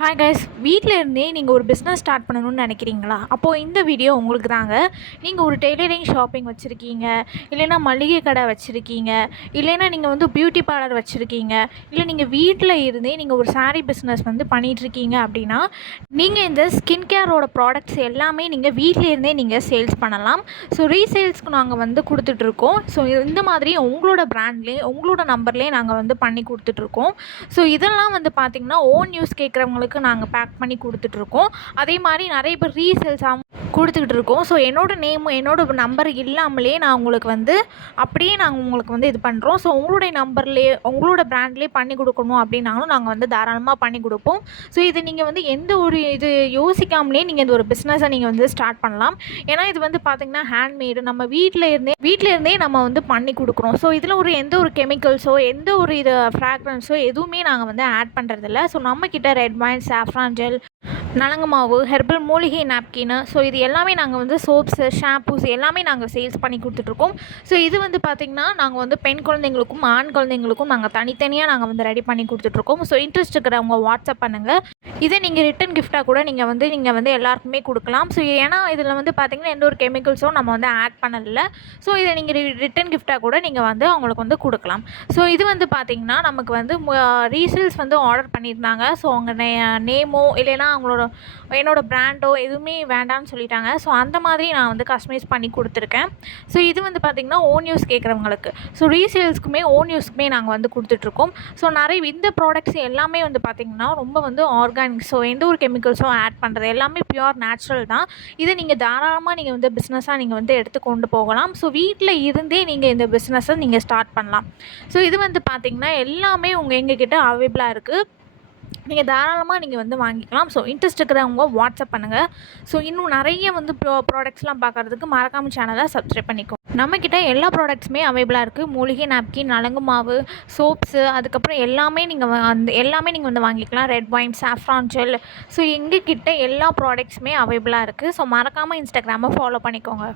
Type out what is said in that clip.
Hi guys வீட்டில் இருந்தே நீங்கள் ஒரு பிஸ்னஸ் ஸ்டார்ட் பண்ணணும்னு நினைக்கிறீங்களா? அப்போது இந்த வீடியோ உங்களுக்கு தாங்க நீங்கள் ஒரு டெய்லரிங் ஷாப்பிங் வச்சுருக்கீங்க இல்லைன்னா மளிகை கடை வச்சுருக்கீங்க இல்லைன்னா நீங்கள் வந்து பியூட்டி பார்லர் வச்சுருக்கீங்க இல்லை நீங்கள் வீட்டில் இருந்தே நீங்கள் ஒரு சாரீ பிஸ்னஸ் வந்து பண்ணிகிட்ருக்கீங்க அப்படின்னா நீங்கள் இந்த ஸ்கின் கேரோட ப்ராடக்ட்ஸ் எல்லாமே நீங்கள் வீட்டில் இருந்தே நீங்கள் சேல்ஸ் பண்ணலாம். ஸோ ரீசேல்ஸ்க்கு நாங்கள் வந்து கொடுத்துட்ருக்கோம் ஸோ இந்த மாதிரி உங்களோட ப்ராண்ட்லேயே உங்களோட நம்பர்லேயே நாங்கள் வந்து பண்ணி கொடுத்துட்ருக்கோம் ஸோ இதெல்லாம் வந்து பார்த்திங்கன்னா ஓன் யூஸ் கேட்குறவங்களுக்கு நாங்கள் பேக் பண்ணி கொடுத்துட்ருக்கோம் அதே மாதிரி நிறைய பேர் ரீசேல்ஸாகவும் கொடுத்துக்கிட்டு இருக்கோம் ஸோ என்னோடய நேமு என்னோடய நம்பர் இல்லாமலே நான் உங்களுக்கு வந்து அப்படியே நாங்கள் உங்களுக்கு வந்து இது பண்ணுறோம் ஸோ உங்களுடைய நம்பர்லேயே உங்களோட ப்ராண்ட்லேயே பண்ணி கொடுக்கணும் அப்படின்னாலும் நாங்கள் வந்து தாராளமாக பண்ணி கொடுப்போம். ஸோ இது நீங்கள் வந்து எந்த ஒரு இது யோசிக்காமலே நீங்கள் இந்த ஒரு பிஸ்னஸை நீங்கள் வந்து ஸ்டார்ட் பண்ணலாம். ஏன்னா இது வந்து பார்த்திங்கன்னா ஹேண்ட்மேடு நம்ம வீட்டில் இருந்தே வீட்டில் இருந்தே நம்ம வந்து பண்ணி கொடுக்குறோம் ஸோ இதில் ஒரு எந்த ஒரு கெமிக்கல்ஸோ எந்த ஒரு இது ஃப்ராக்ரன்ஸோ எதுவுமே நாங்கள் வந்து ஆட் பண்ணுறதில்ல ஸோ நம்மக்கிட்ட ரெட் வைன் சாஃப்ரான் ஜெல் நலங்கு மாவு ஹெர்பல் மூலிகை நாப்கின்னு ஸோ இது எல்லாமே நாங்கள் வந்து சோப்ஸு ஷாம்பூஸ் எல்லாமே நாங்கள் சேல்ஸ் பண்ணி கொடுத்துட்ருக்கோம். ஸோ இது வந்து பார்த்திங்கன்னா நாங்கள் வந்து பெண் குழந்தைங்களுக்கும் ஆண் குழந்தைங்களுக்கும் நாங்கள் தனித்தனியாக நாங்கள் வந்து ரெடி பண்ணி கொடுத்துட்ருக்கோம். ஸோ இன்ட்ரெஸ்ட் இருக்கிறவங்க வாட்ஸ்அப் பண்ணுங்கள் இதை நீங்கள் ரிட்டன் கிஃப்ட்டாக கூட நீங்கள் வந்து நீங்கள் வந்து எல்லாருக்குமே கொடுக்கலாம். ஸோ ஏன்னா இதில் வந்து பார்த்திங்கன்னா எந்த ஒரு கெமிக்கல்ஸும் நம்ம வந்து ஆட் பண்ணல. ஸோ இதை நீங்கள் ரிட்டன் கிஃப்ட்டாக கூட நீங்கள் வந்து அவங்களுக்கு வந்து கொடுக்கலாம். ஸோ இது வந்து பார்த்திங்கன்னா நமக்கு வந்து ரீசேல்ஸ் வந்து ஆர்டர் பண்ணியிருந்தாங்க. ஸோ அவங்க நே நேமோ இல்லைன்னா அவங்களோட என்னோடய ப்ராண்டோ எதுவுமே வேண்டாம்னு சொல்லிட்டாங்க. ஸோ அந்த மாதிரி நான் வந்து கஸ்டமைஸ் பண்ணி கொடுத்துருக்கேன். ஸோ இது வந்து பார்த்திங்கன்னா ஓன் யூஸ் கேட்குறவங்களுக்கு ஸோ ரீசேல்ஸ்க்குமே ஓன் யூஸ்க்குமே நாங்கள் வந்து கொடுத்துட்ருக்கோம். ஸோ நிறைய இந்த ப்ராடக்ட்ஸ் எல்லாமே வந்து பார்த்திங்கன்னா ரொம்ப வந்து ஆர்கானிக் ஸோ எந்த ஒரு கெமிக்கல்ஸும் ஆட் பண்ணுறது எல்லாமே பியூர் நேச்சுரல் தான். இதை நீங்கள் தாராளமாக நீங்கள் வந்து பிஸ்னஸாக நீங்கள் வந்து எடுத்து கொண்டு போகலாம். ஸோ வீட்டில் இருந்தே நீங்கள் இந்த பிஸ்னஸை நீங்கள் ஸ்டார்ட் பண்ணலாம். ஸோ இது வந்து பார்த்திங்கன்னா எல்லாமே உங்கள் எங்ககிட்ட அவைபிளாக இருக்குது நீங்கள் தாராளமாக நீங்கள் வந்து வாங்கிக்கலாம். ஸோ இன்ட்ரெஸ்ட் இருக்கிறவங்க வாட்ஸ்அப் பண்ணுங்கள் ஸோ இன்னும் நிறைய வந்து ப்ரோ ப்ராடக்ட்ஸ்லாம் பார்க்குறதுக்கு மறக்காம சேனலை சப்ஸ்கிரைப் பண்ணிக்கோ. நம்மக்கிட்ட எல்லா ப்ராடக்ட்ஸுமே அவைபிளாக இருக்குது மூலிகை நாப்கின் நலங்கு மாவு சோப்ஸு அதுக்கப்புறம் எல்லாமே நீங்கள் அந்த எல்லாமே நீங்கள் வந்து வாங்கிக்கலாம். Red wine saffron gel so எங்ககிட்ட எல்லா ப்ராடக்ட்ஸுமே அவைபிளாக இருக்குது ஸோ மறக்காமல் இன்ஸ்டாகிராமை ஃபாலோ பண்ணிக்கோங்க.